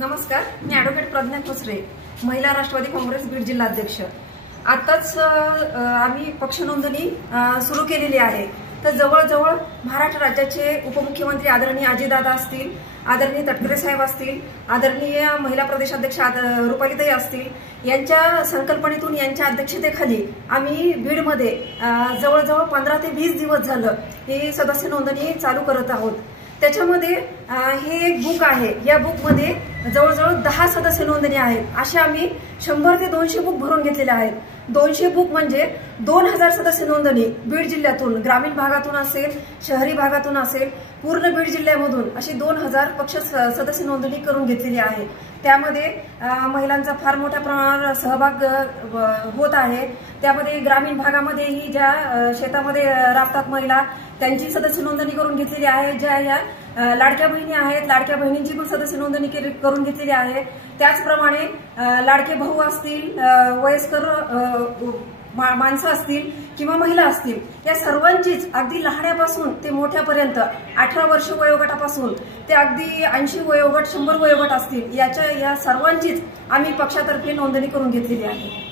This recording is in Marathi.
नमस्कार, मी ॲडव्होकेट प्रज्ञा खोसरे, महिला राष्ट्रवादी काँग्रेस बीड जिल्हा अध्यक्ष। आताच आम्ही पक्ष नोंदणी सुरू केलेली आहे। तर जवळजवळ महाराष्ट्र राज्याचे उपमुख्यमंत्री आदरणीय अजितदादा असतील, आदरणीय तटकरे साहेब असतील, आदरणीय महिला प्रदेशाध्यक्ष रुपालीताई असतील, यांच्या संकल्पनेतून यांच्या अध्यक्षतेखाली आम्ही बीडमध्ये जवळजवळ 15 ते 20 दिवस झालं ही सदस्य नोंदणी चालू करत आहोत। त्याच्यामध्ये हे एक बुक आहे, या बुकमध्ये जवळजवळ 10 सदस्य नोंदणी आहेत। अशा आम्ही 100 ते 200 बुक भरून घेतलेले आहेत। 200 बुक म्हणजे 2000 सदस्य नोंदणी बीड जिल्ह्यातून, ग्रामीण भागातून असेल, शहरी भागातून असेल, पूर्ण बीड जिल्ह्यामधून अशी 2000 पक्ष सदस्य नोंदणी करून घेतलेली आहे। त्यामध्ये महिलांचा फार मोठ्या प्रमाणावर सहभाग होत आहे। त्यामध्ये ग्रामीण भागामध्येही ज्या शेतामध्ये राबतात महिला, त्यांची सदस्य नोंदणी करून घेतलेली आहे। ज्या या लाडक्या बहिणी आहेत, लाडक्या बहिणींची पण सदस्य नोंदणी करून घेतलेली आहे। त्याचप्रमाणे लाडके भाऊ असतील, वयस्कर माणसं असतील किंवा महिला असतील, या सर्वांचीच अगदी लहान्यापासून ते मोठ्यापर्यंत 18 वर्ष वयोगटापासून ते अगदी 80 वयोगट, 100 वयोगट असतील, या सर्वांचीच आम्ही पक्षातर्फे नोंदणी करून घेतलेली आहे।